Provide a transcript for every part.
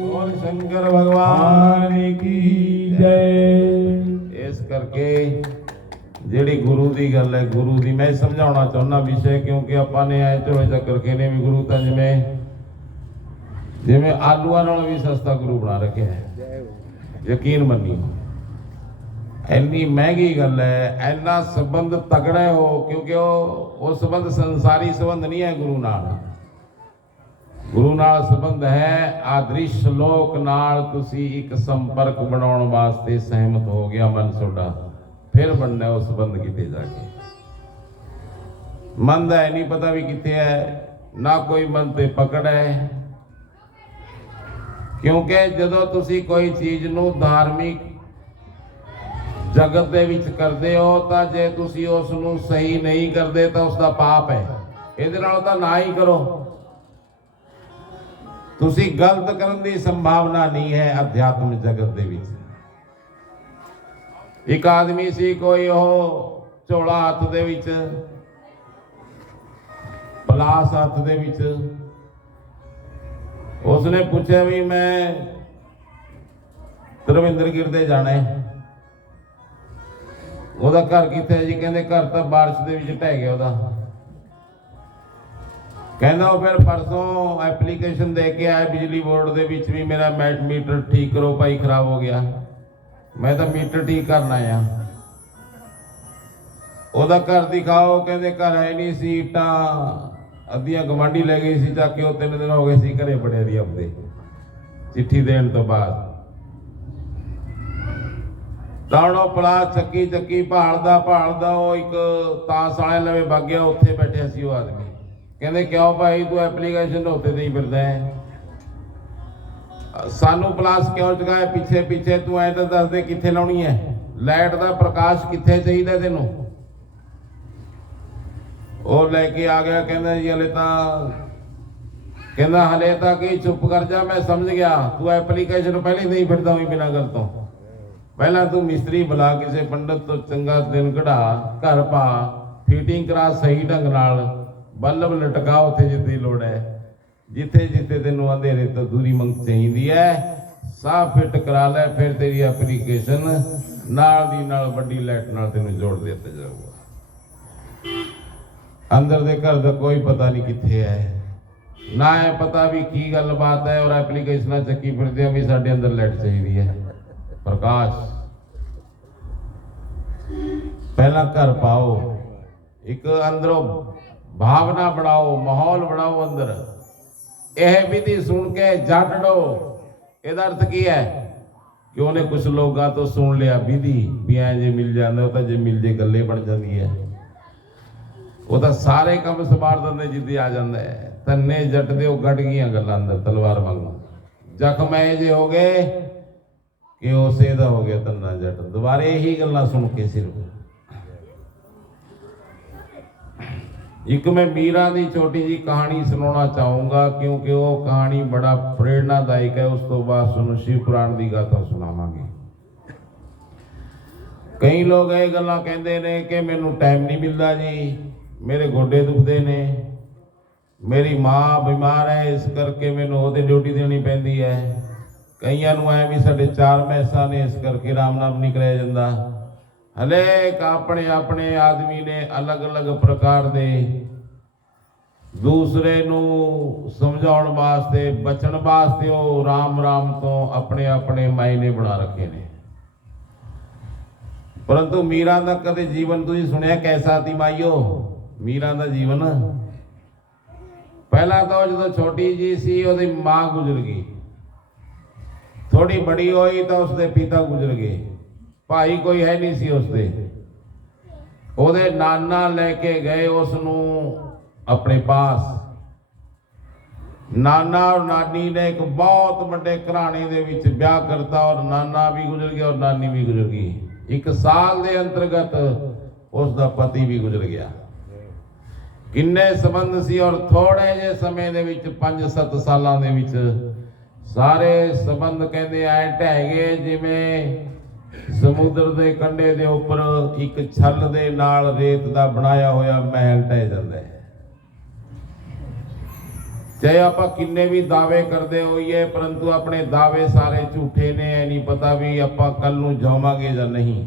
बोल शंकर भगवान की जय। इस करके ਜਿਹੜੀ ਗੁਰੂ ਦੀ ਗੱਲ ਹੈ, ਗੁਰੂ ਦੀ ਮੈਂ ਸਮਝਾਉਣਾ ਚਾਹੁੰਦਾ ਵਿਸ਼ੇ, ਕਿਉਂਕਿ ਆਪਾਂ ਨੇ ਐ ਝੋਲੇ ਚੱਕ ਰੱਖੇ ਨੇ ਵੀ ਗੁਰੂ ਤਾਂ ਜਿਵੇਂ ਆਲੂਆਂ ਨਾਲ ਵੀ ਸਸਤਾ ਗੁਰੂ ਬਣਾ ਰੱਖਿਆ ਹੈ। ਯਕੀਨ ਮੰਨੀ, ਇੰਨੀ ਮਹਿੰਗੀ ਗੱਲ ਹੈ, ਇੰਨਾ ਸੰਬੰਧ ਤਗੜਾ ਹੋ, ਕਿਉਂਕਿ ਉਹ ਸੰਬੰਧ ਸੰਸਾਰੀ ਸੰਬੰਧ ਨਹੀਂ ਹੈ। ਗੁਰੂ ਨਾਲ ਸੰਬੰਧ ਹੈ ਆਦ੍ਰਿਸ਼ ਲੋਕ ਨਾਲ। ਤੁਸੀਂ ਇੱਕ ਸੰਪਰਕ ਬਣਾਉਣ ਵਾਸਤੇ ਸਹਿਮਤ ਹੋ ਗਿਆ ਮਨ ਤੁਹਾਡਾ, फिर बनना उस बंद किते जाके। मन का नहीं पता भी कितने है, ना कोई मन ते पकड़ है, क्योंकि जदों तुसी कोई चीज नू धार्मिक जगत दे विच करदे हो तां जे तुसी उस नू सही नहीं करदे तां उसदा पाप है। इहदे नाल तां ना ही करो। तुसी गलत करन दी संभावना नहीं है अध्यात्म जगत दे विच। एक आदमी सी, कोई झोला हथ दे विच, पलास हथ दे विच, उसने पूछा भी मैं धर्मेंद्र गिरदे जाना है, ओदा घर कित्थे जी? कहंदे घर तां बारिश दे विच ढह गया ओदा। कहंदा फिर परसों एप्लीकेशन दे के आए बिजली बोर्ड दे विच भी मेरा मीटर ठीक करो भाई, खराब हो गया। मैं तो मीटर ठीक करना आया। ओदा घर दिखाओ, कहते घर है नहीं सी, ईटा अद्धियां गवांढी ले गई सी जाके, 3 दिन हो गए सी घरे बड़े दी अपने चिट्ठी देने तो बाद। ताणो पलास चक्की चक्की भालदा वो एक तास वाले लवे वग गया, उत्थे बैठे सी वो आदमी। कहते क्यों भाई तू एप्लीकेशन उत्ते नहीं फिरदा है, सानू पलास क्यों चुकाए पिछे पिछे? तू ऐ तो दस दे कित्थे लाउणी है, लाइट का प्रकाश कित्थे चाहिए तेनू? वो लैके आ गया, कहंदा जी हले तां की चुप कर जा, मैं समझ गया तू एप्लीकेशन पहले नहीं फिरदा हुई बिना गल तो। पहला तू मिस्त्री बुला, किसी पंडित तो चंगा दिन कढ़ा, घर पा, फिटिंग करा सही ढंग नाल, बल्ब लटका उत्थे जिथे लोड़ है, जिथे जिथे तेन अंधेरे तो दूरी मंग चाहिए है, साफ फिट करा लै, फिर तेरी एप्लीकेशन नाल दी नाल वड्डी लाइट नाल तेन जोड़ दिता जाऊगा। अंदर दे घर दा कोई पता नहीं कित्थे है, ना है पता भी की गल बात है, और एप्लीकेशन चक्की फिरदे भी साडे अंदर लाइट चाहिए है, प्रकाश। पहला घर पाओ, एक अंदरों भावना बनाओ, माहौल बनाओ अंदर। यह विधि सुन के जट डो, ਇਹਦਾ अर्थ की है कि उन्हें कुछ लोगों तो सुन लिया विधि भी ऐ जे मिल जाता, वो तो जे मिल जे गल्ले बन जाती है, वो तो सारे काम संभाल देंगे जिद्दी आ जाता है। तन्ने जट दे गट गई गल्लां अंदर तलवार वांगू, जख्म ऐ जे हो गए कि उसे दा हो गया तन्ना जट, दोबारे यही गल्लां सुन के सिर्फ। एक मैं मीरा की छोटी जी कहानी सुनाना चाहूँगा, क्योंकि वो कहानी बड़ा प्रेरणादायक है। उस तो बाद सुनो शिव पुराण की गाथा सुनावांगे। कई लोग ये गल्लां कहते ने कि मैनू टाइम नहीं मिलता जी, मेरे गोडे दुखते ने, मेरी माँ बीमार है, इस करके मैनू वो ड्यूटी देनी पैंदी है। कईयां नूं ऐ भी साडे 4 मैसां ने, इस करके राम नाम नहीं कराया जाता। हले अपने अपने आदमी ने अलग अलग प्रकार दे दूसरे नू समझाउण वास्ते, बचण वास्ते वो राम राम तो अपने अपने मायने बना रखे ने। परंतु मीरा दा कदे जीवन तुसीं सुनिया कैसा सी माईओ? मीरा दा जीवन पहला तो जो छोटी जी सी ओदी मां गुजर गई, थोड़ी बड़ी होई तो उसके पिता गुजर गए, भाई कोई है नहीं सी उसदे। ओदे नाना लेके गए उसनू अपने पास। नाना और नानी ने एक बहुत बड़े घराने दे विच ब्याह करता, और नाना भी गुजर गया और नानी भी गुजर गई। 1 साल के अंतर्गत उसका पति भी गुजर गया। किन्ने संबंध सी, और थोड़े जे समय दे विच 5-7 सालां दे विच सारे संबंध कहते आए ढह गए, जिवें समुद्र के कंढे के उपर एक छल दे नाल रेत का बनाया होया महल ढह जाता है। ਚਾਹੇ ਆਪਾਂ ਕਿੰਨੇ ਵੀ ਦਾਅਵੇ ਕਰਦੇ ਹੋਈਏ, ਪਰੰਤੂ ਆਪਣੇ ਦਾਅਵੇ ਸਾਰੇ ਝੂਠੇ ਨੇ। ਇਹ ਨਹੀਂ ਪਤਾ ਵੀ ਆਪਾਂ ਕੱਲ ਨੂੰ ਜਾਵਾਂਗੇ ਜਾਂ ਨਹੀਂ।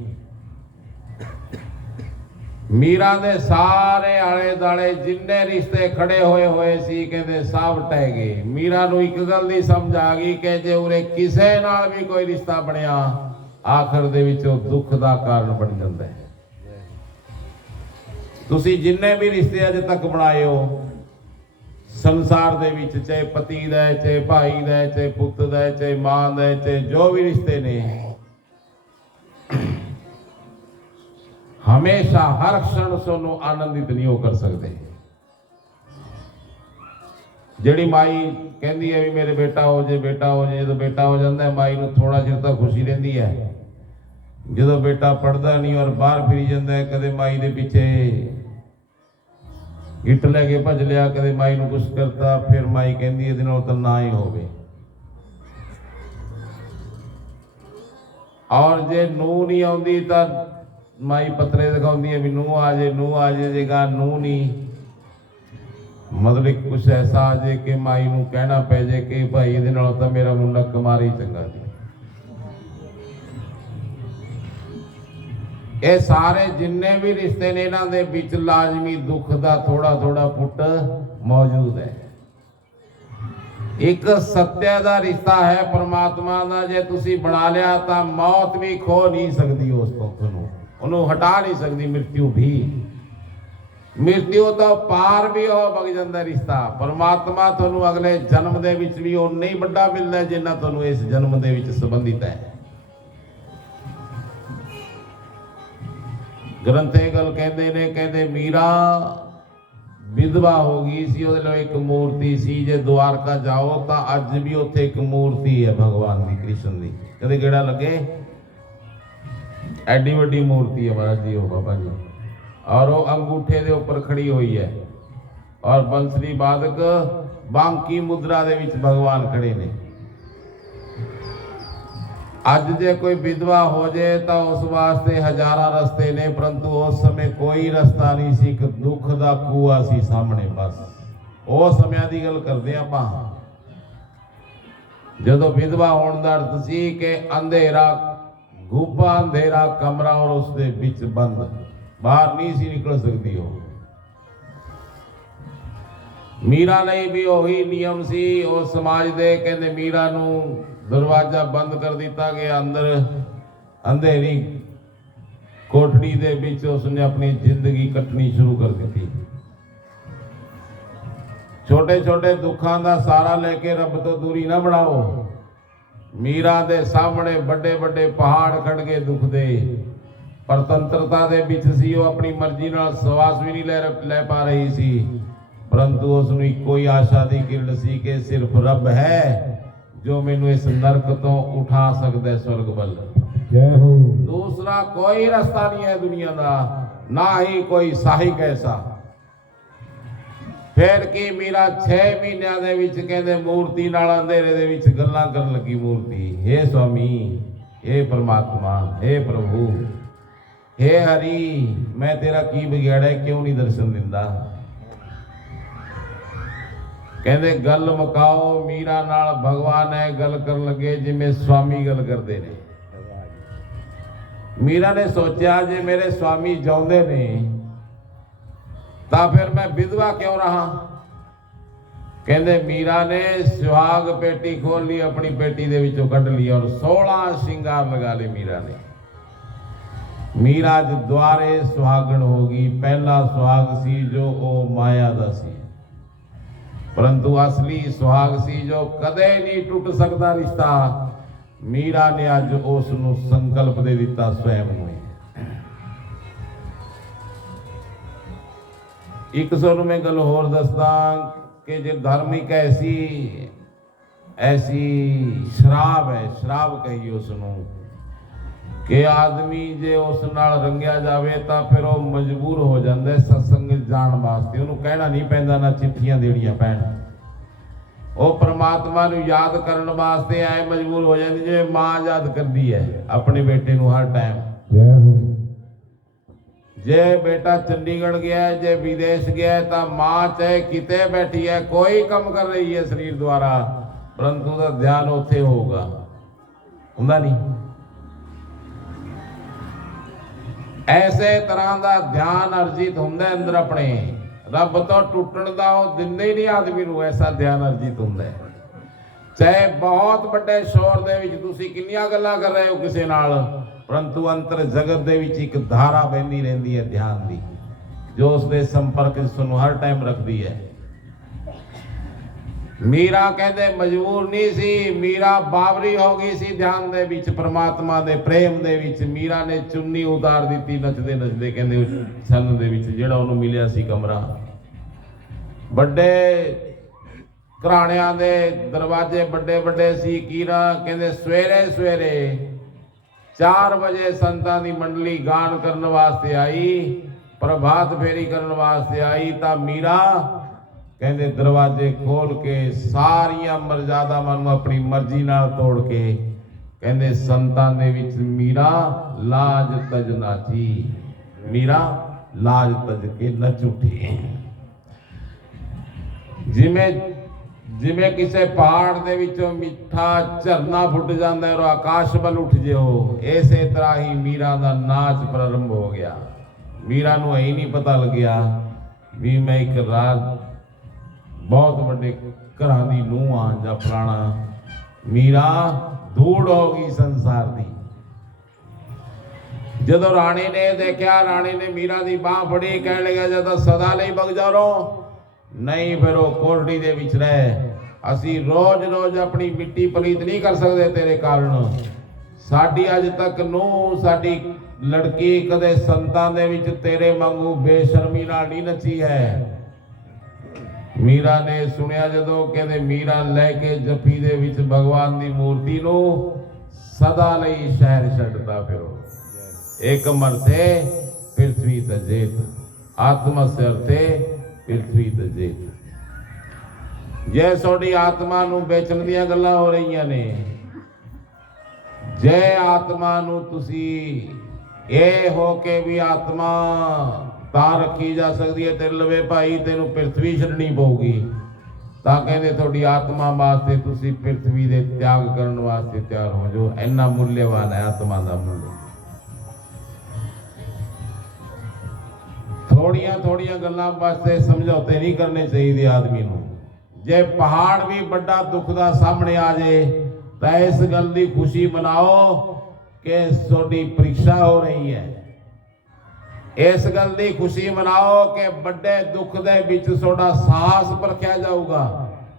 ਮੀਰਾ ਦੇ ਸਾਰੇ ਆਲੇ ਦਾਲੇ ਜਿੰਨੇ ਰਿਸ਼ਤੇ ਖੜੇ ਹੋਏ ਸੀ, ਕਹਿੰਦੇ ਸਭ ਟਹਿ ਗਏ। ਮੀਰਾ ਨੂੰ ਇੱਕ ਗੱਲ ਦੀ ਸਮਝ ਆ ਗਈ ਕਿ ਜੇ ਉਰੇ ਕਿਸੇ ਨਾਲ ਵੀ ਕੋਈ ਰਿਸ਼ਤਾ ਬਣਿਆ, ਆਖਰ ਦੇ ਵਿੱਚ ਉਹ ਦੁੱਖ ਦਾ ਕਾਰਨ ਬਣ ਜਾਂਦਾ ਹੈ। ਤੁਸੀਂ ਜਿੰਨੇ ਵੀ ਰਿਸ਼ਤੇ ਅਜੇ ਤੱਕ ਬਣਾਏ ਹੋ ਸੰਸਾਰ ਦੇ ਵਿੱਚ, ਚਾਹੇ ਪਤੀ ਦਾ ਹੈ, ਚਾਹੇ ਭਾਈ ਦਾ ਹੈ, ਚਾਹੇ ਪੁੱਤ ਦਾ ਹੈ, ਚਾਹੇ ਮਾਂ ਦਾ ਹੈ, ਚਾਹੇ ਜੋ ਵੀ ਰਿਸ਼ਤੇ ਨੇ, ਹਮੇਸ਼ਾ ਹਰ क्षण ਤੁਹਾਨੂੰ ਆਨੰਦਿਤ ਨਹੀਂ ਹੋ ਕਰ ਸਕਦੇ। ਜਿਹੜੀ ਮਾਈ ਕਹਿੰਦੀ ਹੈ ਵੀ ਮੇਰੇ ਬੇਟਾ ਹੋ ਜੇ, ਬੇਟਾ ਹੋ ਜੇ, ਜਦੋਂ ਬੇਟਾ ਹੋ ਜਾਂਦਾ ਹੈ ਮਾਈ ਨੂੰ ਥੋੜਾ ਚਿਰ ਤਾਂ ਖੁਸ਼ੀ ਰਹਿੰਦੀ ਹੈ। ਜਦੋਂ ਬੇਟਾ ਪੜਦਾ ਨਹੀਂ ਔਰ ਬਾਹਰ ਫਿਰੀ ਜਾਂਦਾ ਹੈ, ਕਦੇ ਮਾਈ ਦੇ ਪਿੱਛੇ ਇੱਟ ਲੈ ਕੇ ਭੱਜ ਲਿਆ, ਕਦੇ ਮਾਈ ਨੂੰ ਕੁਛ ਕਰਤਾ, ਫਿਰ ਮਾਈ ਕਹਿੰਦੀ ਇਹਦੇ ਨਾਲ ਤਾਂ ਨਾ ਹੀ ਹੋਵੇ। ਔਰ ਜੇ ਨੂੰਹ ਨਹੀਂ ਆਉਂਦੀ ਤਾਂ ਮਾਈ ਪੱਤਰੇ ਦਿਖਾਉਂਦੀ ਹੈ ਵੀ ਨੂੰਹ ਆ ਜੇ, ਨੂੰਹ ਆ ਜੇ। ਜੇਗਾ ਨੂੰਹ ਨਹੀਂ, ਮਤਲਬ ਕੁਛ ਐਸਾ ਆ ਜੇ ਕਿ ਮਾਈ ਨੂੰ ਕਹਿਣਾ ਪੈ ਜੇ ਕਿ ਭਾਈ ਇਹਦੇ ਨਾਲ ਤਾਂ ਮੇਰਾ ਮੁੰਡਾ ਕੁਮਾਰੀ ਚੰਗਾ ਸੀ। ਇਹ ਸਾਰੇ ਜਿੰਨੇ ਵੀ ਰਿਸ਼ਤੇ ਨੇ ਇਹਨਾਂ ਦੇ ਵਿੱਚ ਲਾਜ਼ਮੀ ਦੁੱਖ ਦਾ ਥੋੜਾ ਥੋੜਾ ਪੁੱਟ ਮੌਜੂਦ ਹੈ। ਇੱਕ ਸੱਤਿਆ ਦਾ ਰਿਸ਼ਤਾ ਹੈ ਪਰਮਾਤਮਾ ਦਾ, ਜੇ ਤੁਸੀਂ ਬਣਾ ਲਿਆ ਤਾਂ ਮੌਤ ਵੀ ਖੋ ਨਹੀਂ ਸਕਦੀ ਉਸ ਤੋਂ, ਤੁਹਾਨੂੰ ਉਹਨੂੰ ਹਟਾ ਨਹੀਂ ਸਕਦੀ ਮ੍ਰਿਤਿਉ ਵੀ। ਮ੍ਰਿਤਿਉ ਤੋਂ ਪਾਰ ਵੀ ਉਹ ਵਗ ਜਾਂਦਾ ਰਿਸ਼ਤਾ। ਪਰਮਾਤਮਾ ਤੁਹਾਨੂੰ ਅਗਲੇ ਜਨਮ ਦੇ ਵਿੱਚ ਵੀ ਉਹ ਨਹੀਂ ਵੱਡਾ ਮਿਲਦਾ ਜਿੰਨਾ ਤੁਹਾਨੂੰ ਇਸ ਜਨਮ ਦੇ ਵਿੱਚ ਸੰਬੰਧਿਤ ਹੈ। ਗ੍ਰੰਥ ਇਹ ਗੱਲ ਕਹਿੰਦੇ ਨੇ, ਕਹਿੰਦੇ ਮੀਰਾ ਵਿਧਵਾ ਹੋ ਗਈ ਸੀ, ਉਹਦੇ ਲਈ ਇੱਕ ਮੂਰਤੀ ਸੀ। ਜੇ ਦੁਆਰਕਾ ਜਾਓ ਤਾਂ ਅੱਜ ਵੀ ਉੱਥੇ ਇੱਕ ਮੂਰਤੀ ਹੈ ਭਗਵਾਨ ਦੀ, ਕ੍ਰਿਸ਼ਨ ਦੀ। ਕਦੇ ਕਿਹੜਾ ਲੱਗੇ, ਐਡੀ ਵੱਡੀ ਮੂਰਤੀ ਹੈ ਮਹਾਰਾਜ ਜੀ ਉਹ ਬਾਬਾ ਜੀ, ਔਰ ਉਹ ਅੰਗੂਠੇ ਦੇ ਉੱਪਰ ਖੜੀ ਹੋਈ ਹੈ, ਔਰ ਬੰਸਰੀ ਬਾਦਕ ਬਾਂਕੀ ਮੁਦਰਾ ਦੇ ਵਿੱਚ ਭਗਵਾਨ ਖੜੇ ਨੇ। ਅੱਜ ਜੇ ਕੋਈ ਵਿਧਵਾ ਹੋ ਜਾਏ ਤਾਂ ਉਸ ਵਾਸਤੇ ਹਜ਼ਾਰਾਂ ਰਸਤੇ ਨੇ, ਪਰੰਤੂ ਉਸ ਸਮੇਂ ਕੋਈ ਰਸਤਾ ਨਹੀਂ ਸੀ, ਇੱਕ ਦੁੱਖ ਦਾ ਕੂਆ ਸੀ ਸਾਹਮਣੇ। ਬਸ ਉਹ ਸਮਿਆਂ ਦੀ ਗੱਲ ਕਰਦੇ ਆਪਾਂ, ਜਦੋਂ ਵਿਧਵਾ ਹੋਣ ਦਾ ਅਰਥ ਸੀ ਕਿ ਅੰਧੇਰਾ, ਗੁੱਬਾ ਅੰਧੇਰਾ ਕਮਰਾ ਔਰ ਉਸ ਦੇ ਵਿੱਚ ਬੰਦ, ਬਾਹਰ ਨਹੀਂ ਸੀ ਨਿਕਲ ਸਕਦੀ ਉਹ। ਮੀਰਾ ਲਈ ਵੀ ਉਹੀ ਨਿਯਮ ਸੀ ਉਸ ਸਮਾਜ ਦੇ। ਕਹਿੰਦੇ ਮੀਰਾ ਨੂੰ ਦਰਵਾਜ਼ਾ ਬੰਦ ਕਰ ਦਿੱਤਾ ਗਿਆ, ਅੰਦਰ ਅੰਧੇਰੀ ਕੋਠੜੀ ਦੇ ਵਿੱਚ ਉਸਨੇ ਆਪਣੀ ਜ਼ਿੰਦਗੀ ਕੱਟਣੀ ਸ਼ੁਰੂ ਕਰ ਦਿੱਤੀ। ਛੋਟੇ ਛੋਟੇ ਦੁੱਖਾਂ ਦਾ ਸਹਾਰਾ ਲੈ ਕੇ ਰੱਬ ਤੋਂ ਦੂਰੀ ਨਾ ਬਣਾਓ। ਮੀਰਾ ਦੇ ਸਾਹਮਣੇ ਵੱਡੇ ਵੱਡੇ ਪਹਾੜ ਖੜ ਗਏ ਦੁੱਖ ਦੇ। ਪਰਤੰਤਰਤਾ ਦੇ ਵਿੱਚ ਸੀ, ਉਹ ਆਪਣੀ ਮਰਜ਼ੀ ਨਾਲ ਸਵਾਸ ਵੀ ਨਹੀਂ ਲੈ ਪਾ ਰਹੀ ਸੀ, ਪਰੰਤੂ ਉਸ ਨੂੰ ਇੱਕੋ ਹੀ ਆਸ਼ਾ ਦੀ ਕਿਰਨ ਸੀ ਕਿ ਸਿਰਫ ਰੱਬ ਹੈ ਜੋ ਮੈਨੂੰ ਇਸ ਨਰਕ ਤੋਂ ਉਠਾ ਸਕਦਾ ਸਵਰਗ ਵੱਲ। ਜੈ ਹੋ। ਦੂਸਰਾ ਕੋਈ ਰਸਤਾ ਨਹੀਂ ਹੈ ਦੁਨੀਆ ਦਾ, ਨਾ ਹੀ ਕੋਈ ਸਹਾਇਕ ਐਸਾ। ਫਿਰ ਕੀ ਮੀਰਾ 6 ਮਹੀਨਿਆਂ ਦੇ ਵਿੱਚ ਕਹਿੰਦੇ ਮੂਰਤੀ ਨਾਲ ਅੰਧੇਰੇ ਦੇ ਵਿੱਚ ਗੱਲਾਂ ਕਰਨ ਲੱਗੀ। ਮੂਰਤੀ, ਹੇ ਸਵਾਮੀ, ਹੇ ਪਰਮਾਤਮਾ, ਹੇ ਪ੍ਰਭੂ, ਹੇ ਹਰੀ, ਮੈਂ ਤੇਰਾ ਕੀ ਵਿਗਾੜਿਆ, ਕਿਉਂ ਨਹੀਂ ਦਰਸ਼ਨ ਦਿੰਦਾ। ਕਹਿੰਦੇ ਗੱਲ ਮੁਕਾਓ। ਮੀਰਾ ਨਾਲ ਭਗਵਾਨ ਹੈ ਗੱਲ ਕਰਨ ਲੱਗੇ ਜਿਵੇਂ ਸਵਾਮੀ ਗੱਲ ਕਰਦੇ ਨੇ। ਮੀਰਾ ਨੇ ਸੋਚਿਆ ਜੇ ਮੇਰੇ ਸਵਾਮੀ ਜਿਉਂਦੇ ਨੇ ਤਾਂ ਫਿਰ ਮੈਂ ਵਿਧਵਾ ਕਿਉਂ ਰਹਾ। ਕਹਿੰਦੇ ਮੀਰਾ ਨੇ ਸੁਹਾਗ ਪੇਟੀ ਖੋਲ ਲਈ, ਆਪਣੀ ਪੇਟੀ ਦੇ ਵਿੱਚੋਂ ਕੱਢ ਲਈ ਔਰ 16 ਸ਼ਿੰਗਾਰ ਲਗਾ ਲਏ ਮੀਰਾ ਨੇ। ਮੀਰਾ ਦੁਆਰੇ ਸੁਹਾਗਣ ਹੋ ਗਈ। ਪਹਿਲਾ ਸੁਹਾਗ ਸੀ ਜੋ ਉਹ ਮਾਇਆ ਦਾ ਸੀ, ਪਰੰਤੂ ਅਸਲੀ ਸੁਹਾਗ ਸੀ ਜੋ ਕਦੇ ਨਹੀਂ ਟੁੱਟ ਸਕਦਾ ਰਿਸ਼ਤਾ। ਮੀਰਾ ਨੇ ਅੱਜ ਉਸ ਨੂੰ ਸੰਕਲਪ ਦੇ ਦਿੱਤਾ ਸਵੈਮ ਨੂੰ। ਇੱਕ ਤੁਹਾਨੂੰ ਮੈਂ ਗੱਲ ਹੋਰ ਦੱਸਦਾ ਕਿ ਜੇ ਧਾਰਮਿਕ ਐਸੀ ਸ਼ਰਾਬ ਹੈ, ਸ਼ਰਾਬ ਕਹੀ ਉਸ ਨੂੰ, ਕਿ ਆਦਮੀ ਜੇ ਉਸ ਨਾਲ ਰੰਗਿਆ ਜਾਵੇ ਤਾਂ ਫਿਰ ਉਹ ਮਜਬੂਰ ਹੋ ਜਾਂਦਾ ਸਤਸੰਗ ਜਾਣ ਵਾਸਤੇ। ਉਹਨੂੰ ਕਹਿਣਾ ਨਹੀਂ ਪੈਂਦਾ, ਨਾ ਚਿੱਠੀਆਂ ਦੇਣੀਆਂ ਪੈਣ। ਉਹ ਪਰਮਾਤਮਾ ਨੂੰ ਯਾਦ ਕਰਨ ਵਾਸਤੇ ਐ ਮਜਬੂਰ ਹੋ ਜਾਂਦੀ ਜਿਵੇਂ ਮਾਂ ਯਾਦ ਕਰਦੀ ਹੈ ਆਪਣੇ ਬੇਟੇ ਨੂੰ ਹਰ ਟਾਈਮ। जे बेटा चंडीगढ़ गया है, जे विदेश गया है, तो मां चाहे किते बैठी है, कोई कम कर रही है शरीर द्वारा, परंतु तो ध्यान उत्थे होगा, हुंदा नहीं। ऐसे तरह का ध्यान अर्जित हुंदा अंदर अपने, रब तो टुटण दा वो दिंदे ही नहीं आदमी नूं, ऐसा ध्यान अर्जित हुंदा है। चाहे बहुत बड़े शोर दे विच तुसीं किन्नियां गल्लां कर रहे हो किसी नाल, परंतु अंतर जगत दे विच एक धारा बहती रहती है ध्यान की, जो उसके संपर्क तुहानूं हर टाइम रखती है। मीरा कहते मजबूर नहीं सी, मीरा बावरी हो गई सी ध्यान दे विच, परमात्मा दे प्रेम दे विच। मीरा ने चुन्नी उतार दी नचदे नचदे, कहते सन दे विच जिहड़ा उहनूं मिलिया सी कमरा। बड़े घराणियां दे दरवाजे बड़े बड़े सी, कीरा कहते सवेरे सवेरे 4 बजे संतां दी मंडली गान करन वास्ते आई, प्रभात फेरी करन वास्ते आई, तां मीरा कहते दरवाजे खोल के सारिया मर्यादावां नूं अपनी मर्जी नाल तोड़ के, कहते संतां दे विच मीरा लाज तज नाची, मीरा लाज तज के नच उठी। जिवें जिवें किसी पहाड़ दे विचों मिठा झरना फुट जाता है और आकाश बल उठ जाओ, इसे तरह ही मीरा का नाच प्रारंभ हो गया। मीरा नूं यही नहीं पता लग्या भी मैं एक रात बहुत बड़े घरां दी नूंह आ जां फलाना। मीरा धूड़ हो गई संसार दी। जदों राणी ने देखा, राणी ने मीरा दी बांह फड़ी, कह लगा जदों सदा लई भग जाओ, नहीं फिर वो कोठड़ी दे विच रह, असी रोज रोज अपनी मिट्टी पलीत नहीं कर सकते तेरे कारण। साडी अज तक नूंह साडी लड़की कदे संतां दे विच तेरे वांगू बेशर्मी नाल नहीं नची है। मीरा ने सुनिया जदों, कहते मीरा लैके जफी दे विच भगवान दी मूर्ति नूं सदा लई शहर छड्डदा फिरो। एक मरते पृथ्वी तजेत, आत्मा से अर्थे पृथ्वी तजेत। जे सोडी आत्मा नूं बेचण दीयां गल्लां हो रहीआं ने, जे आत्मा नूं तुसी ये हो के भी आत्मा तां रखी जा सकती है, तेरे लवे भाई तेनू पृथ्वी छड्डनी पऊगी, तां कहंदे तुहाडी आत्मा वास्ते तुसी पृथ्वी दे त्याग करन वास्ते तैयार हो जाओ। इन्ना मूल्यवान है आत्मा दा मूल्य। थोड़ियां थोड़ियां गल्लां वास्ते समझौते नहीं करने चाहिए आदमी नूं। जे पहाड़ भी बड़ा दुख दा सामने आ जाए तो इस गल दी खुशी मनाओ कि तुहाडी परीक्षा हो रही है। इस गल दी खुशी मनाओ कि बड़े दुख दे विच तुहाडा साहस परखिया जाऊगा,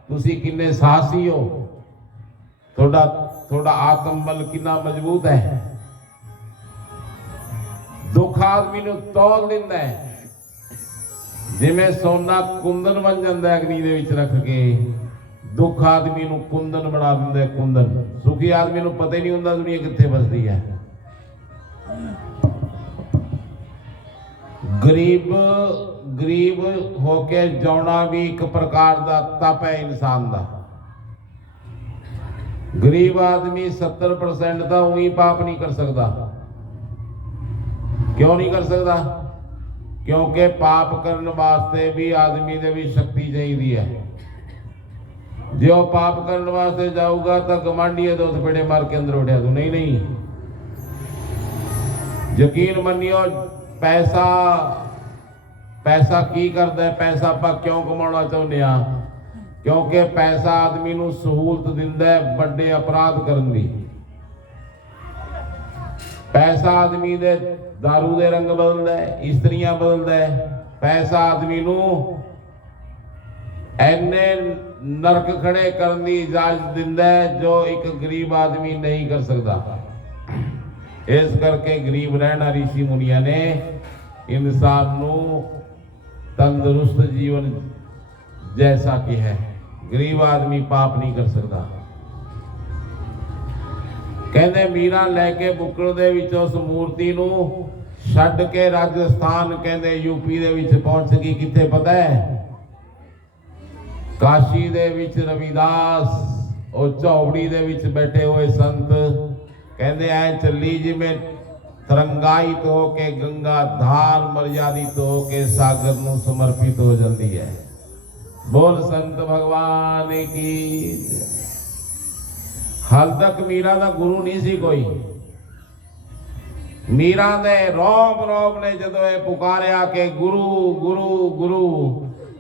तुसी किन्ने साहसी हो, तुहाडा आत्म बल कितना मजबूत है। दुख आदमी नूं तोल दिंदा है, जिवें सोना कुंदन बन जाता है अग्नि दे विच रख के, दुख आदमी नूं कुंदन बना दिंदा है। कुंदन सुखी आदमी नूं पता ही नहीं हुंदा दुनिया कित्थे बसदी है। गरीब होके जाना भी एक प्रकार का तप है इंसान का। गरीब आदमी 70% का वही पाप नहीं कर सकता। क्यों नहीं कर सकता? क्योंकि पाप करने वास्ते भी आदमी ने भी शक्ति चाहिए है। जो पाप करने वास्ते जाऊगा तो गमांडी है, 2 थपेड़े मार के अंदर उठा दू। नहीं, यकीन मनियो, पैसा की करता है, पैसा आप क्यों कमाना चाहते हैं? क्योंकि पैसा आदमी नूं सहूलत दिंदा है बड़े अपराध करन दी। पैसा आदमी दे दारू दे रंग बदलदा है, इस्त्रियां बदलदा है। पैसा आदमी नूं ऐने नरक खड़े करने की इजाजत दिंदा है जो एक गरीब आदमी नहीं कर सकता। इस करके गरीब रहना ऋषि मुनिया ने इंसान नूं तंदुरुस्त जीवन जैसा कि है। गरीब आदमी पाप नहीं कर सकता। कहते मीरा लैके बुकल दे विच उस मूर्ति नूं छड्ड के राजस्थान कहते यूपी दे विच पहुंच गई। किथे पता है? काशी दे विच रविदास और चौबड़ी दे विच बैठे हुए संत कहते ऐ चली जिवें तरंगायित होके गंगा धार मर्यादित होके सागर ਨੂੰ समर्पित हो जाती है। बोल संत भगवान की। हाल तक मीरा का गुरु नहीं सी कोई। मीरा ने रोम रोम ने जदों ये पुकारिया के गुरु गुरु गुरु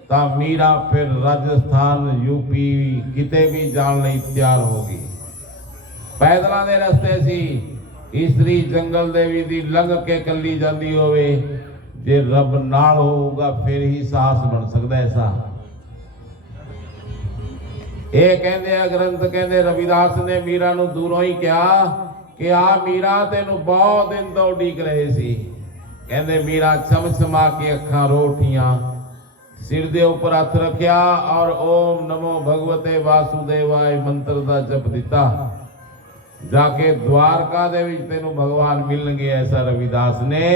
ता मीरा फिर राजस्थान यूपी किते भी जान लई तैयार होगी। पैदलों के रस्ते सी इस्त्री जंगल देवी दी लंघ के कली जाती होवे। जे रब नाल होगा फिर ही साहस बन सकता है। ऐसा ये कहते ग्रंथ कहते रविदास ने मीरा नूं दूरों ही कहा कि आ मीरा तेनू बहुत दिन तो उड़ीक रहे सी। कहते मीरा चमचमा के अखां रोटियां सिर दे ऊपर हथ रखिया और ओम नमो भगवते वासुदेवाय मंत्र का जप दिता। जाके द्वारका दे विच तेनू भगवान मिलणगे। ऐसा रविदास ने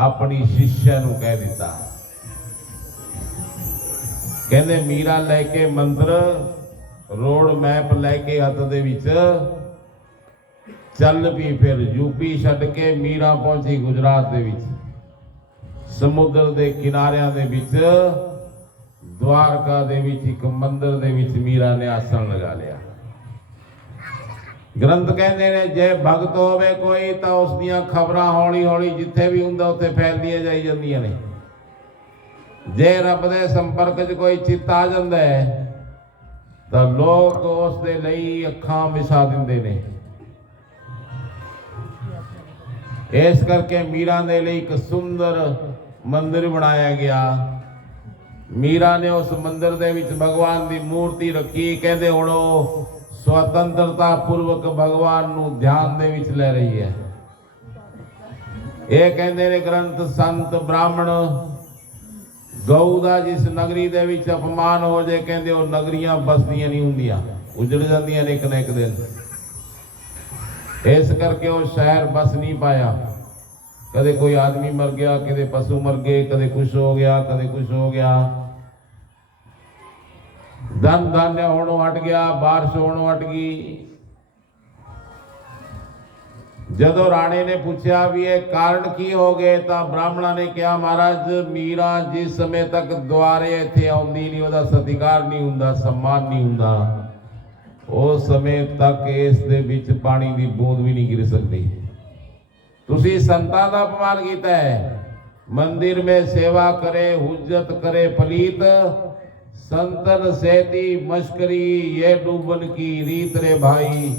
अपनी शिष्य नूं कह दिता। कहते मीरा लैके मंत्र रोड मैप लैके हथ दे विच चल पी। फिर यूपी छड्ड के मीरा पहुंची गुजरात दे विच। समुद्र दे किनारियां दे विच द्वारका दे विच एक मंदिर दे विच मीरा ने आसन लगा लिया। ग्रंथ कहते ने जे भगत होवे कोई तो उसदियां खबरां हौली हौली जिथे भी हुंदा उत्थे फैलदियां जाई जांदियां ने। जे रब दे संपर्क च कोई चित्त आ जांदा है तो लोग उस दे लई अखां मिसा दिंदे ने। इस करके मीरा दे लई एक सुंदर मंदिर बनाया गया। मीरा ने उस मंदिर दे विच भगवान की मूर्ति रखी। कहते हुण स्वतंत्रता पूर्वक भगवान नू ध्यान दे विच ले रही है। ये कहते ने ग्रंथ संत ब्राह्मण गऊ दा जिस नगरी दे विच अपमान हो जाए कहते वो नगरियां बसदियां नहीं हुंदियां, उजड़ जांदियां ने एक ना एक दिन। इस करके वो शहर बस नहीं पाया। कदे कोई आदमी मर गया, कदे पशु मर गए, कदे कुछ हो गया, कदे कुछ हो गया। धन धान्य होणों हट गया, बारिश होणों हट गई। जदों राणे ने पूछा भी ये कारण की हो गए तो ब्राह्मणा ने कहा महाराज मीरा जिस समय तक द्वारे इत्थे आउंदी नहीं, ओहदा सत्कार नहीं हुंदा, सम्मान नहीं हुंदा, उस समय तक इस दे विच पानी की बूंद भी नहीं गिर सकती। तुसी संतां दा अपमान कीता है। मंदिर में सेवा करे, हुज्जत करे पलीत, संतन सेती मश्करी, ये डूबन की रीत रे भाई,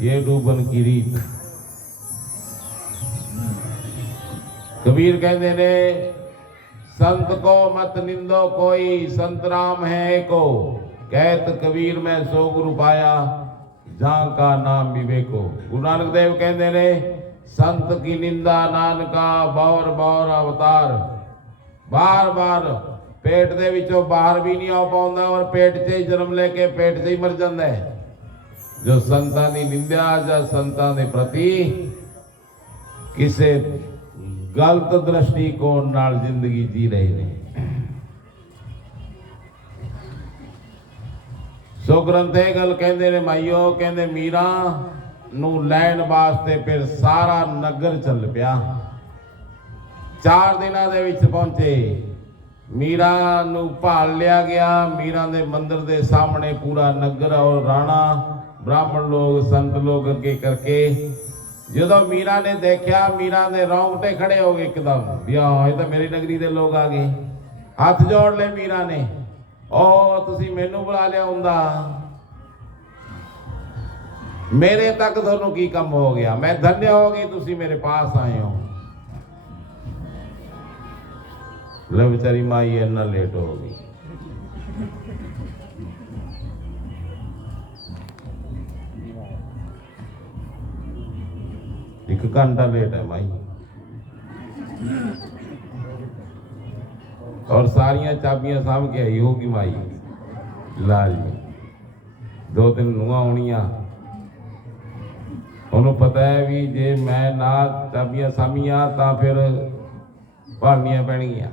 ये डूबन की रीत। कबीर कहते ने संत को मत निंदो कोई, संत राम है एको, कहत कबीर में सो गुरु पाया, जहां का नाम विवेको। गुरु नानक देव कहते ने संत की निंदा नानका बौर बौर अवतार। बार बार पेट दे विचों बाहर भी नहीं आ पाउंदा और पेट च ही जन्म लेके पेट च ही मर जांदा है। जो संतां दी निंदा जां संतां दे प्रति किसे गलत दृष्टिकोण नाल जिंदगी जी रहे ने। सो ग्रंथे गल कहते ने माइयो, कहते मीरा नू लैण वास्ते फिर सारा नगर चल पिया। 4 दिनां दे विच पहुंचे। मीरा नू भाल लिया गया। मीरा दे मंदिर दे सामने पूरा नगर और राणा ब्राह्मण लोग संत लोग अगे करके जो मीरा ने देखा, मीरा दे रोंगटे खड़े हो गए एकदम भी हाँ ये तो मेरी नगरी दे लोग आ गए। हाथ जोड़ ले मीरा ने, ओ तुसी मैनू बुला लिया हुंदा, मेरे तक दोनों की कम हो गया, मैं धन्य हो गई तुसी मेरे पास आए हो। ले बेचारी माई इन्ना लेट हो गई। एक घंटा लेट है माई। और सारिया चाबियां साम के आई होगी माई। लाल जी 2-3 नूंहां होनियां, उन्होंने पता है भी जे मैं ना चाबियां सामियां तो फिर भालनियां पैणगियां।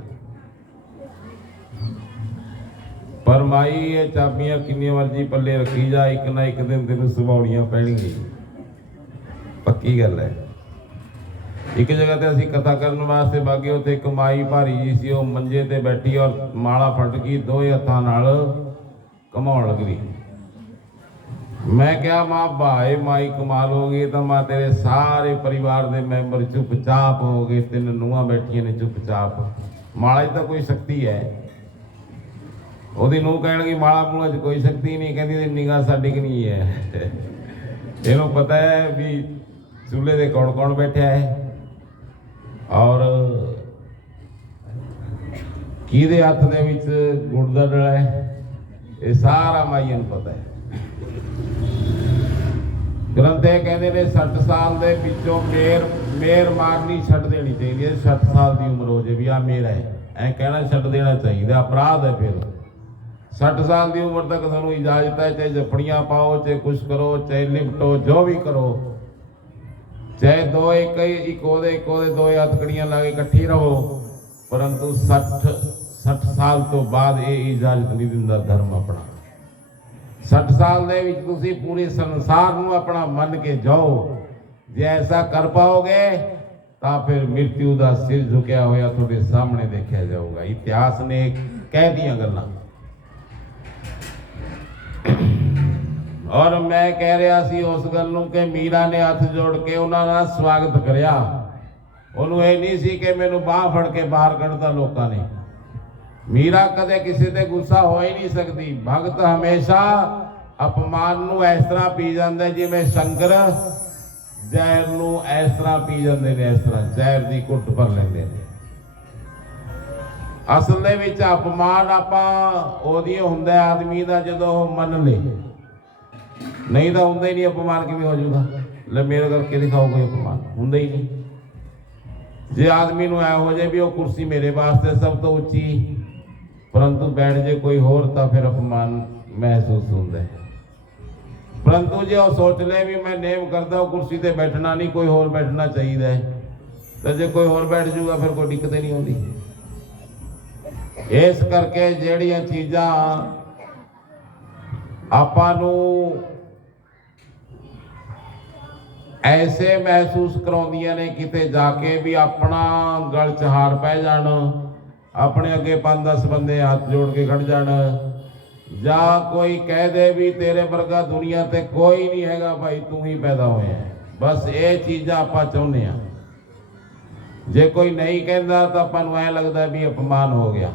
पर माई ये चाबियां किन्नी मर्जी पल्ले रखी जा, एक ना एक दिन तेन सुभाउणियां पैणगियां, पक्की गल है। एक जगह ते असीं कथा करन वास्ते बागे, उत्थे एक माई भारी जी सी, वो मंजे ते बैठी और माला फटकी दोए हत्थां नाल घुमाउण लग रही। मैं क्या मां भाए माई कमाल हो गई, तो मां तेरे सारे परिवार के मैंबर चुपचाप हो गए, 3 ਨੂੰਹਾਂ बैठिया ने चुपचाप। माला च तो कोई शक्ति है। ਉਹਦੀ ਨੂੰਹ ਕਹਿਣ ਲੱਗੀ ਮਾਲਾ ਮੂਲਾ 'ਚ ਕੋਈ ਸ਼ਕਤੀ नहीं, कहती निगाह साडी कि नहीं है। ਇਹਨੂੰ पता है भी चूल्हे ਦੇ कौन कौन बैठा है और किहदे हत्थ ਦੇ ਵਿੱਚ ਗੁੜ ਦਾ ਡਲਾ है, ये सारा माईया ਨੂੰ पता है। ग्रंथ कहते ने 60 साल ਦੇ ਵਿੱਚੋਂ ਮੇਰ ਮਾਰਨੀ ਛੱਡ ਦੇਣੀ ਚਾਹੀਦੀ है। 60 साल ਦੀ ਉਮਰ ਹੋ ਜੇ ਵੀ ਆ ਮੇਰਾ है, ਐ ਕਹਿਣਾ ਛੱਡ ਦੇਣਾ ਚਾਹੀਦਾ, अपराध है। फिर 60 साल की उम्र तक थानू इजाजत है, चाहे जफड़ियाँ पाओ, चाहे कुछ करो, चाहे लिपटो, जो भी करो, चाहे दो एक दो हथकड़ियाँ ला के इकट्ठी रहो, परंतु 60 साल तो बाद ये इजाजत नहीं दिंदा धर्म अपना। 60 साल दे विच तुसी पूरे संसार नू अपना मन के जाओ, जे ऐसा कर पाओगे तो फिर मृत्यु का सिर झुकया होया थोड़े सामने देखा जाऊगा। इतिहास ने कह दिया गल्लां। और मैं कह रहा सी उस गल नूं कि मीरा ने हथ जोड़ के उन्हां दा स्वागत करिया। उन्होंने ये नहीं सी कि मैनू बाह फड़ के बाहर कढ़ता लोगों ने। मीरा कदे किसी ते गुस्सा हो ही नहीं सकती। भगत हमेशा अपमान नूं इस तरह पी जांदा है जिवें शंकर जहर नूं इस तरह पी जांदे ने, इस तरह जहर दी घुट भर लैंदे ने। असल दे विच अपमान आपां ओदी हुंदा आदमी दा जदों मन ले, नहीं तो हुंदा ही नहीं। अपमान किवें हो जाऊगा? ले मेरे करके दिखाओ कोई अपमान, हुंदा ही नहीं। जे आदमी नूं ऐ हो जाए भी वो कुर्सी मेरे वास्ते सब तो उच्ची, परंतु बैठ जे कोई होर तो फिर अपमान महसूस होंदा है। परंतु जे वो सोच ले भी मैं नेम करदा कुर्सी ते बैठना नहीं, कोई होर बैठना चाहिए, तो जे कोई होर बैठ जाऊगा फिर कोई दिक्कत नहीं होंदी। इस करके जिहड़ियां चीज़ां आपां नूं ऐसे महसूस कराउंदियां ने किते जाके भी अपना गल च हार पै जाण, अपने अगे 5-10 बंदे हाथ जोड़ के खड़ जाण, जा कोई कह दे भी तेरे वर्गा दुनिया ते कोई नहीं हैगा भाई, तू ही पैदा होया है। बस ये चीज़ां आपां चाहुंदे आ। जे कोई नहीं कहता तो आपां नूं ऐ लगदा भी अपमान हो गया।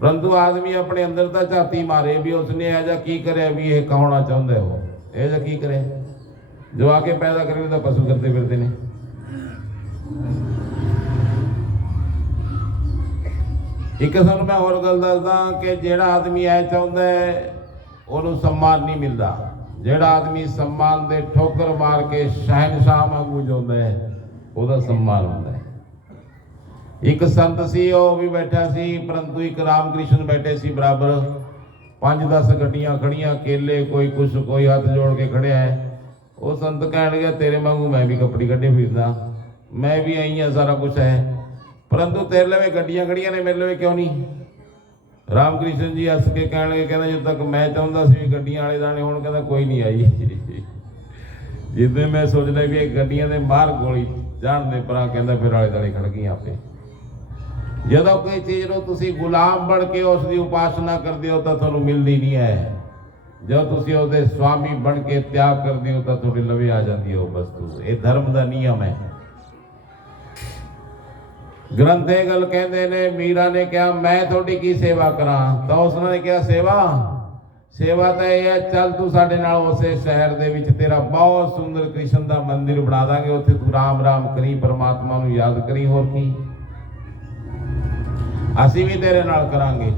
परंतु आदमी अपने अंदर तो झाती मारे भी उसने ऐजा की करे भी ये कहना चाहता है, वो ऐजा की करे जो आके पैदा करे तो पशु करते फिरते ने। एक तुहानूं मैं होर गल दसदा कि जिहड़ा आदमी ऐ चाहुंदा है उहनूं सम्मान नहीं मिलता। जिहड़ा आदमी सम्मान दे ठोकर मार के शहनशाह वांगू जिउंदा है उहदा सम्मान हुंदा है। एक संत सी वो भी बैठा सी, परंतु एक राम कृष्ण बैठे सी बराबर। 5-10 गड्डियां खड़ियां, केले कोई कुछ, कोई हाथ जोड़ के खड़े है। वो संत कह गया तेरे वांगू मैं भी कपड़ी कड्ढे फिरदा, मैं भी आई हाँ, सारा कुछ है, परंतु तेरे लवे गड्डियां खड़ियां ने, मेरे लवे क्यों नहीं? राम कृष्ण जी हस के कह लगे, कहना जब तक मैं चाहता सी गड्डियां वाले दाने होण, कहना कोई नहीं आई। जिद्दे मैं सोच लिया भी गड्डियां दे मार गोली जान दे परा, कहना फिर आले दाले खड़ गई आपे। जदों कोई चीज़ नूं तुसीं गुलाम बन के उसकी उपासना करते हो तो तुहानूं मिलदी नहीं है। जो तुसीं उसदे स्वामी बन के त्याग करते हो तो तुहाडे लवे आ जाती हो वस्तु। ये धर्म का नियम है। ग्रंथ ये गल कहते ने, मीरा ने कहा मैं थोड़ी की सेवा करा, तो उसने कहा सेवा तो यह है, चल तू साडे नाल उसे शहर दे विच तेरा बहुत सुंदर कृष्ण का मंदिर बना दांगे, उत्थे तू राम राम करी, परमात्मा नूं याद करी, होर की असी भी तेरे नाल करांगे।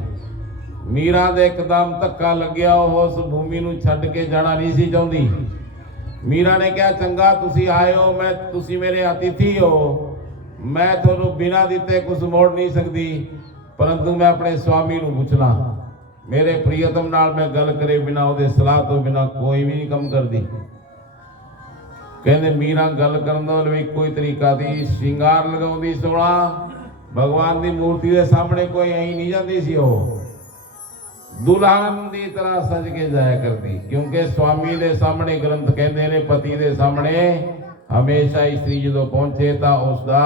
मीरा दे एकदम धक्का लग्या, उस भूमि नूं छड्ड के जाना नहीं सी चाहुंदी। मीरा ने कहा चंगा तुसी आए हो, मैं तुसी मेरे अतिथि हो, मैं तुहानूं बिना दिते कुछ मोड़ नहीं सकती, परंतु मैं अपने स्वामी नूं पुछना। मेरे प्रियतम नाल मैं गल करे बिना, उहदे सलाह तो बिना कोई भी नहीं कम करदी। कहंदे मीरा गल करन दा कोई तरीका दी, श्रृंगार लगाउंदी सोहणा, भगवान की मूर्ति के सामने कोई आई नहीं जाती सी, दुल्हन की तरह सज के जाया करती। क्योंकि स्वामी के सामने ग्रंथ कहते हैं पति के सामने हमेशा इस्त्री जो पहुंचे तो उसका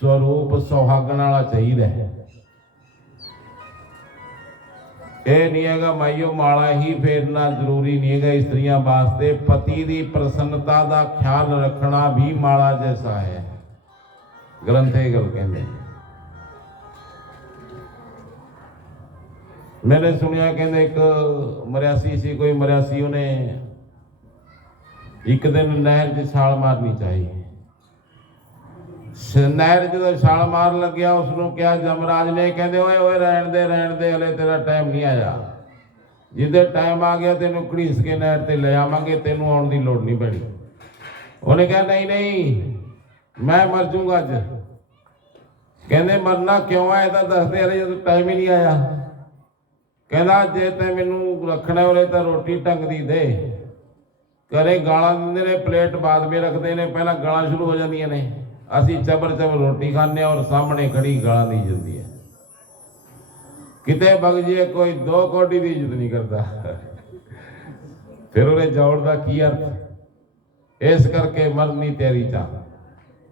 स्वरूप सुहागण वाला चाहिए। ये नहीं है माइयो माला ही फेरना जरूरी नहीं है स्त्रियां वास्ते, पति की प्रसन्नता का ख्याल रखना भी माला जैसा है। ग्रंथ ये गल कहते। मैंने सुनिया कहते एक मरियासी सी, कोई मरियासी उन्हें एक दिन नहर च छाल मारनी चाहिए। नहर जो छाल मार लग्या उसनों क्या जमराज ने कहते ओए ओए रहन दे हले तेरा टाइम नहीं आया, जिदे टाइम आ गया तेन घड़ीस के नहर ते ले आवांगे, तेनों आने की लोड़ नहीं पैनी। उन्हें कहा नहीं नहीं मैं मर जूंगा अज। कहते मरना क्यों है तो दसते अरे जो टाइम ही नहीं आया। कहना जे ते मैनू रखना उरे तो रोटी ढंग दी दे। घरे गालां दिंदे ने, प्लेट बाद में रखते हैं, पहला गालां शुरू हो जांदियां ने, असी चबर चबर रोटी खाने और सामने खड़ी गालां दी जाती है। किते बग जाए कोई दो कोडी की इज्जत नहीं करता। फिर उन्हें जोड़ का की अर्थ। इस करके मरनी तेरी चाह।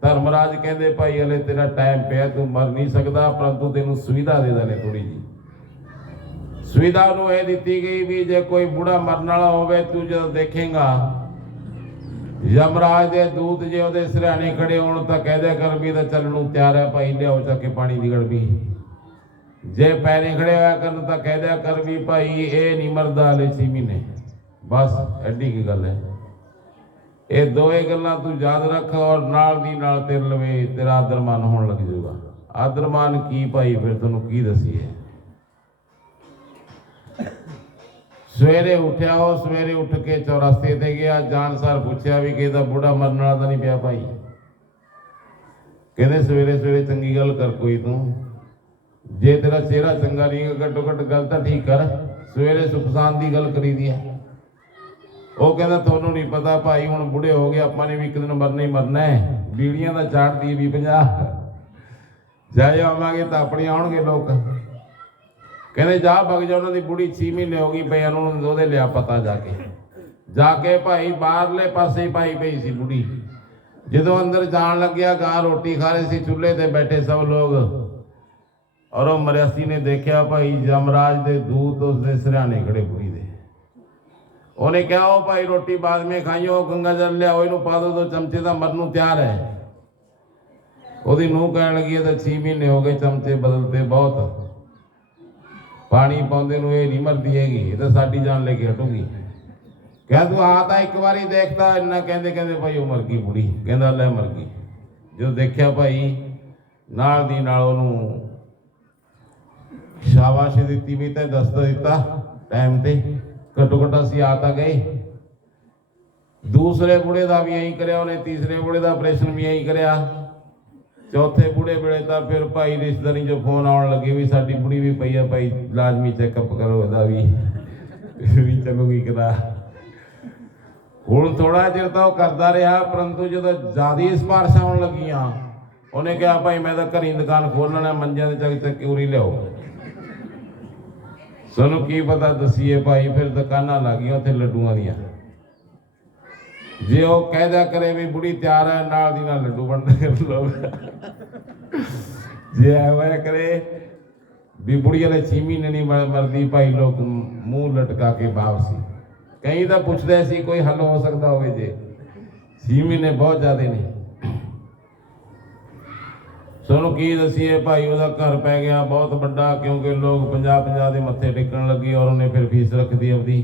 धर्मराज कहते भाई हले तेरा टाइम पे तू मर नहीं सकता, परंतु तेन सुविधा दे देने थोड़ी जी। सुविधा यह दी गई भी जे कोई बूढ़ा मरने वाला होवे, तू जो देखेगा यमराज के दूत जे ਉਹਦੇ सिरहाने खड़े होण तो कह दिया कर भी तो चलण नूं तैयार है भाई, लियाओ चक पानी दी गड़बी। जे पैरे खड़े होया करन तो कह दिया कर भी भाई ये नहीं मरदा हले 6 महीने। बस एडी की गल है। ये दोए गल्लां तू याद रख और नाल दी नाल तेरे लवे तेरा आदरमान होण लग जाऊगा। आदरमान की भाई फिर तैनूं की दसीए। सवेरे उठया हो, सवेरे उठ के चौरास्ते ते गया, जानसार पूछया भी कि बूढ़ा मरने वाला तो नहीं पिया भाई। कहते सवेरे सवेरे चंगी गल कर कोई तू, जे तेरा चेहरा चंगा नहीं है घट्टो घट गल तो ठीक कर, सवेरे सुख शांति की गल करी दी है। वो कहता थोनू नहीं पता भाई हुण बूढ़े हो गए, अपने भी एक दिन मरना ही मरना है, बीड़ियां का चाट दी भी 50 जाए आवांगे तो अपने आउणगे लोग। कहते जा भग जा, उन्होंने बुढ़ी 6 महीने हो गई पई, उन्होंने लिया पता जाके भाई बाहरले पासे ही पाई पई सी बुढ़ी। जो अंदर जान लग गया गां रोटी खा रहे सी, चूल्हे ते बैठे सब लोग, और वो मरियासी ने देखा भाई यमराज दे दूत उसके सिरहाने खड़े बुढ़ी दे। उन्हें क्या हो भाई रोटी बाद में खाइयो, गंगा जल लिया इनू पा दो, 2 चमचे का मरनू तैयार है। ओदी नूह कह लगी है तो 6 महीने हो गए चमचे बदलते बहुत, पानी पाउंदे नूं ये नहीं मरदी हैगी, ये तो साडी जान लेके हटूगी। कह तू आ तो एक बारी देखता, इन्ना कहते कहते भाई वो मर गई बुढ़ी। कहता लै मर गई। जो देखा भाई नाल दी नाल उहनूं शाबाशी दित्ती भी ते दसता दिता टाइम ते, घट्टो घट्ट असीं आ तां गए। दूसरे बूढ़े का भी यही करया उन्हें, तीसरे बूढ़े का ऑपरेशन भी यही करया, चौथे बूढ़े वेले तो फिर भाई रिश्तेदारी जो फोन आने लगे भी साडी बुढ़ी भी पई है भाई लाजमी चैकअप करो इहदा भी चलूगी करा। हुण थोड़ा चिर तो करता रहा, परंतु जो ज्यादा सिफारिशां आउण लगियां उन्हें कहा भाई मैं तो घरी दुकान खोलना, मंजियां ते चक चक उरी लियाओ। सानू की पता दसीए भाई, फिर दुकानां लग गईयां उत्थे लड्डूआं दियां। जे वो कह दिया करे भी बुढ़ी तैयार है, नाल दी नाल लड्डू बनते लोग। जे आया करे भी बुढ़ी वाले 6 महीने नहीं मरदी भाई, लोग मुंह लटका के वापसी। कहीं तो पूछते सी कोई हल हो सकता हो जे 6 महीने बहुत ज्यादा नहीं। सोनू की दसीए भाई वह घर पै गया बहुत बड़ा, क्योंकि लोग 50-50 के मत्थे टेकन लगे और उन्हें फिर फीस रख दी अपनी।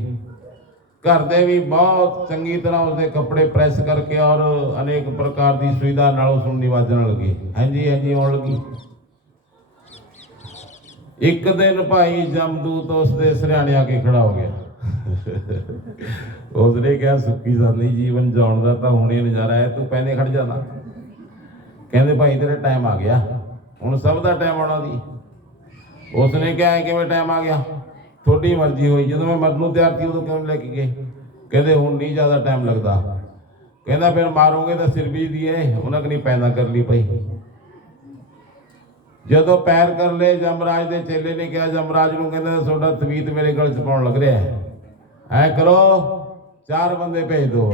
घर दे भी बहुत चंगी तरह उसके कपड़े प्रेस करके और अनेक प्रकार की सुविधा नाल उसनूं निवाजन लगे। हाँ जी आउण लगी। एक दिन भाई जमदूत उसके सिरहाने आके खड़ा हो गया। उसने कहा सुखी सादी जीवन जिउण दा तां हुणे नज़ारा है, तू पहले खड़ जाना। कहते भाई तेरा टाइम आ गया, हुण सब का टाइम आना दी। उसने कहा किवें टाइम आ गया, थोड़ी मर्जी हुई, जो मैं मरनू तैयार थी उदों क्यों लेके गए। कहते हुण नहीं ज़्यादा टाइम लगता। कहता फिर मारोगे तो सिर भी दिए, उन्हें नहीं पैदा कर ली पई। जो पैर कर ले जमराज के चेले ने कहा जमराज नूं, कहंदा तुहाडा तवीत मेरे गल च पाउण लग रहा है, ऐ करो 4 बंदे भेज दो।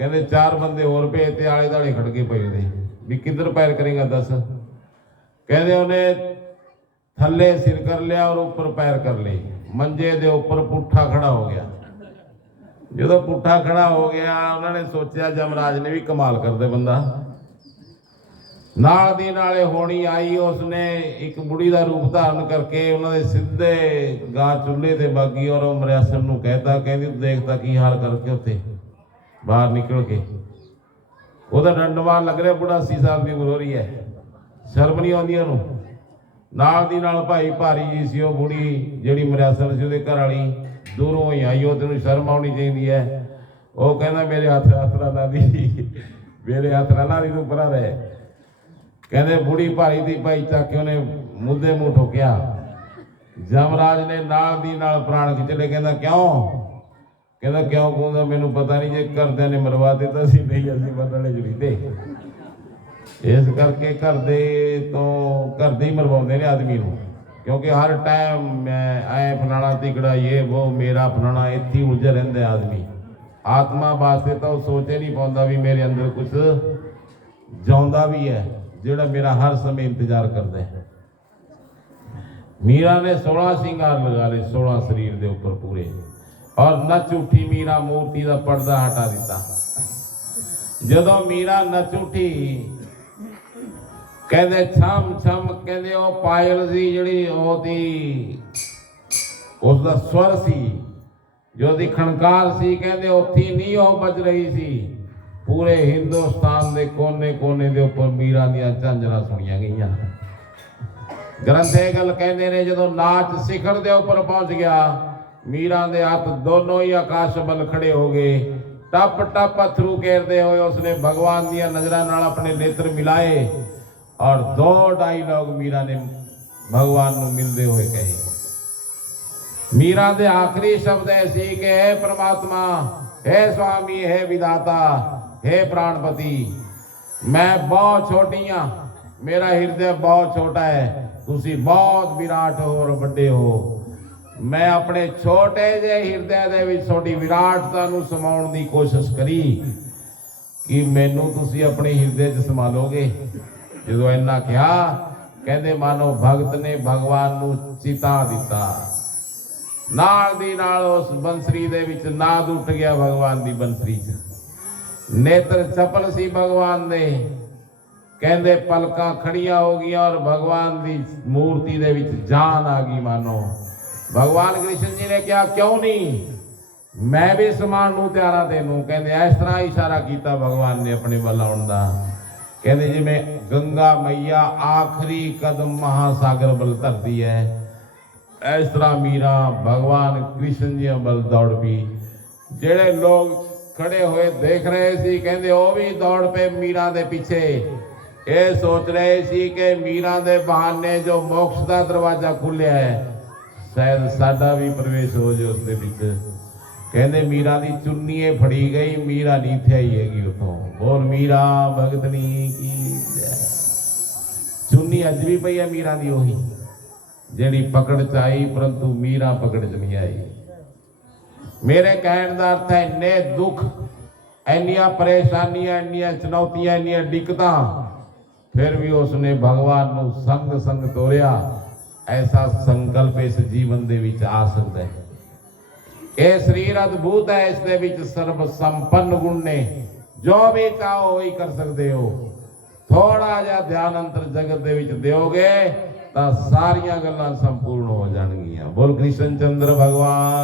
ਕਹਿੰਦੇ 4 ਬੰਦੇ ਹੋਰ ਭੇਜ ਤੇ ਆਲੇ ਦੁਆਲੇ ਖੜ ਕੇ ਪਏ ਉਹਦੇ ਵੀ ਕਿੱਧਰ ਪੈਰ ਕਰੇਗਾ ਦੱਸ। ਕਹਿੰਦੇ ਉਹਨੇ ਥੱਲੇ ਸਿਰ ਕਰ ਲਿਆ ਔਰ ਉੱਪਰ ਪੈਰ ਕਰ ਲਏ, ਮੰਜੇ ਦੇ ਉੱਪਰ ਪੁੱਠਾ ਖੜਾ ਹੋ ਗਿਆ। ਜਦੋਂ ਪੁੱਠਾ ਖੜਾ ਹੋ ਗਿਆ ਉਹਨਾਂ ਨੇ ਸੋਚਿਆ ਜਮਰਾਜ ਨੇ ਵੀ ਕਮਾਲ ਕਰਦੇ ਬੰਦਾ। ਨਾਲ ਦੀ ਨਾਲੇ ਹੋਣੀ ਆਈ, ਉਸਨੇ ਇੱਕ ਬੁੜੀ ਦਾ ਰੂਪ ਧਾਰਨ ਕਰਕੇ ਉਹਨਾਂ ਦੇ ਸਿੱਧੇ ਗਾਂ ਚੁੱਲ੍ਹੇ ਤੇ ਬਾਗੀ ਔਰ ਉਹ ਮਰਿਆਸਣ ਨੂੰ ਕਹਿਤਾ, ਕਹਿੰਦੀ ਦੇਖਦਾ ਕੀ ਹਾਲ ਕਰਕੇ ਉੱਥੇ ਬਾਹਰ ਨਿਕਲ ਕੇ। ਉਹਦਾ ਡੰਡਵਾਨ ਲੱਗ ਰਿਹਾ, ਬੁੜਾ 80 ਸਾਲ ਦੀ ਉਮਰ ਹੋ ਰਹੀ ਹੈ, ਸ਼ਰਮ ਨਹੀਂ ਆਉਂਦੀ ਉਹਨੂੰ। ਨਾਲ ਦੀ ਨਾਲ ਭਾਈ ਭਾਰੀ ਜੀ ਸੀ ਉਹ ਬੁੜੀ ਜਿਹੜੀ ਮਰਿਆਸਣ ਸੀ ਉਹਦੇ ਘਰ ਵਾਲੀ, ਦੂਰੋਂ ਹੀ ਆਈ। ਉਹ ਤੈਨੂੰ ਸ਼ਰਮ ਆਉਣੀ ਚਾਹੀਦੀ ਹੈ। ਉਹ ਕਹਿੰਦਾ ਮੇਰੇ ਹੱਥ ਨਾ ਲਾ ਦੀ, ਮੇਰੇ ਹੱਥ ਨਾ ਲਾ ਦੀ, ਤੂੰ ਪਰਾਂ ਰਹਿ। ਕਹਿੰਦੇ ਬੁੜੀ ਭਾਰੀ ਦੀ ਭਾਈ ਚੱਕ ਕੇ ਉਹਨੇ ਮੁੱਦੇ ਮੂੰਹ ਠੋਕਿਆ। ਜਮਰਾਜ ਨੇ ਨਾਲ ਦੀ ਨਾਲ ਪ੍ਰਾਣ ਖਿੱਚ ਲਏ। ਕਹਿੰਦਾ ਕਿਉਂ? ਕਹਿੰਦਾ ਕਿਉਂ ਕਹੂੰਗਾ ਮੈਨੂੰ ਪਤਾ ਨਹੀਂ, ਜੇ ਘਰਦਿਆਂ ਨੇ ਮਰਵਾ ਦਿੱਤਾ ਸੀ, ਨਹੀਂ ਅਸੀਂ ਮਰਨੇ ਜੁੜੀਦੇ। ਇਸ ਕਰਕੇ ਘਰ ਦੇ ਹੀ ਮਰਵਾਉਂਦੇ ਨੇ ਆਦਮੀ ਨੂੰ, ਕਿਉਂਕਿ ਹਰ ਟਾਈਮ ਮੈਂ ਐ ਫਲਾਣਾ ਤਿਕੜਾ ਇਹ ਉਹ ਮੇਰਾ ਫਲਾਣਾ ਇੱਥੇ ਹੀ ਉਲਝਿਆ ਰਹਿੰਦਾ ਆਦਮੀ। ਆਤਮਾ ਵਾਸਤੇ ਤਾਂ ਉਹ ਸੋਚ ਹੀ ਨਹੀਂ ਪਾਉਂਦਾ ਵੀ ਮੇਰੇ ਅੰਦਰ ਕੁਝ ਜਾਉਂਦਾ ਵੀ ਹੈ ਜਿਹੜਾ ਮੇਰਾ ਹਰ ਸਮੇਂ ਇੰਤਜ਼ਾਰ ਕਰਦਾ ਹੈ। ਮੀਰਾ ਨੇ 16 ਸ਼ਿੰਗਾਰ ਲਗਾ ਲਏ, 16 ਸਰੀਰ ਦੇ ਉੱਪਰ ਪੂਰੇ, ਔਰ ਨੱਚ ਉੱਠੀ ਮੀਰਾ, ਮੂਰਤੀ ਦਾ ਪਰਦਾ ਹਟਾ ਦਿੱਤਾ। ਜਦੋਂ ਮੀਰਾ ਨੱਚ ਉੱਠੀ ਕਹਿੰਦੇ ਛਮ ਛਮ, ਕਹਿੰਦੇ ਉਹ ਪਾਇਲ ਸੀ ਜਿਹੜੀ ਉਹਦੀ ਉਸ ਦਾ ਸਵਰ ਸੀ, ਜੋ ਦੀ ਖਣਕਾਰ ਸੀ, ਕਹਿੰਦੇ ਉੱਥੀ ਨਹੀਂ ਉਹ ਵੱਜ ਰਹੀ ਸੀ, ਪੂਰੇ ਹਿੰਦੁਸਤਾਨ ਦੇ ਕੋਨੇ ਕੋਨੇ ਦੇ ਉੱਪਰ ਮੀਰਾ ਦੀਆਂ ਝਾਂਜਰਾਂ ਸੁਣੀਆਂ ਗਈਆਂ। ਗ੍ਰੰਥ ਇਹ ਗੱਲ ਕਹਿੰਦੇ ਨੇ ਜਦੋਂ ਨਾਚ ਸਿਖਰ ਦੇ ਉੱਪਰ ਪਹੁੰਚ ਗਿਆ, ਮੀਰਾ ਦੇ ਹੱਥ ਦੋਨੋਂ ਹੀ ਆਕਾਸ਼ ਵੱਲ ਖੜੇ ਹੋ ਗਏ। ਟੱਪ ਟੱਪ ਅਥਰੂ ਘੇਰਦੇ ਹੋਏ ਉਸਨੇ ਭਗਵਾਨ ਦੀਆਂ ਨਜ਼ਰਾਂ ਨਾਲ ਆਪਣੇ ਨੇਤਰ ਮਿਲਾਏ ਔਰ 2 ਡਾਇਲੌਗ ਮੀਰਾ ਨੇ ਭਗਵਾਨ ਨੂੰ ਮਿਲਦੇ ਹੋਏ ਕਹੇ। ਮੀਰਾ ਦੇ ਆਖਰੀ ਸ਼ਬਦ ਇਹ ਸੀ ਕਿ हे परमात्मा, हे स्वामी, हे विधाता, हे प्राणपति, मैं बहुत छोटी हाँ, मेरा हृदय बहुत छोटा है, तुसी बहुत विराट हो और बड़े हो। मैं अपने छोटे जे ਹਿਰਦੇ ਦੇ ਵਿੱਚ ਤੁਹਾਡੀ ਵਿਰਾਟਤਾ ਨੂੰ ਸਮਾਉਣ ਦੀ ਕੋਸ਼ਿਸ਼ ਕਰੀ ਕਿ ਮੈਨੂੰ ਤੁਸੀਂ ਆਪਣੇ ਹਿਰਦੇ 'ਚ ਸਮਾ ਲੋਗੇ। ਜਦੋਂ ਇੰਨਾ ਕਿਹਾ, ਕਹਿੰਦੇ ਮਾਨੋ ਭਗਤ ਨੇ ਭਗਵਾਨ ਨੂੰ ਚਿਤਾ ਦਿੱਤਾ। ਨਾਲ ਦੀ ਨਾਲ ਉਸ ਬੰਸਰੀ ਦੇ ਵਿੱਚ ਨਾਦ ਉੱਠ ਗਿਆ ਭਗਵਾਨ ਦੀ ਬੰਸਰੀ 'ਚ। ਨੇਤਰ ਚਪਲ ਸੀ ਭਗਵਾਨ ਦੇ, ਕਹਿੰਦੇ ਪਲਕਾਂ ਖੜੀਆਂ ਹੋ ਗਈਆਂ ਔਰ ਭਗਵਾਨ ਦੀ ਮੂਰਤੀ ਦੇ ਵਿੱਚ ਜਾਨ ਆ ਗਈ। ਮਾਨੋ भगवान कृष्ण जी ने कहा क्यों नहीं, मैं भी समान नूं त्यारा तेनू। कहते इस तरह इशारा किया भगवान ने अपने वल आउण दा। कहते जिवें गंगा मैया आखिरी कदम महासागर बल धरती है, इस तरह मीरा भगवान कृष्ण जी बल दौड़ पी। जेड़े लोग खड़े हुए देख रहे सी, कहते वो भी दौड़ पे मीरा दे पीछे। ये सोच रहे सी कि मीरा दे बहाने जो मोक्ष का दरवाजा खुलिया है, शायद साडा भी प्रवेश हो जाए उसके विच। कहते मीरा की चुन्नी फड़ी गई, मीरा नहीं थे आई हैगी उतों। बोल मीरा भगतनी की जय। चुन्नी अज भी पई है मीरा की, उही जिहड़ी पकड़ च आई, परंतु मीरा पकड़ च नहीं आई। मेरे कहने का अर्थ है इन्ने दुख, इन्नियां परेशानियां, इन्नियां चुनौतियां, इन्नियां दिक्कतां, फिर भी उसने भगवान नूं संग संग तोरिया। ऐसा संकल्प इस जीवन दे विच आ सकता है। ये शरीर अद्भुत है, इस दे विच सर्व संपन्न गुण ने, जो भी चाहो वही कर सकते हो। थोड़ा जिहा ध्यान अंतर जगत दे विच दिओगे तां सारियां गल्लां संपूर्ण हो जाणगियां। बोल कृष्ण चंद्र भगवान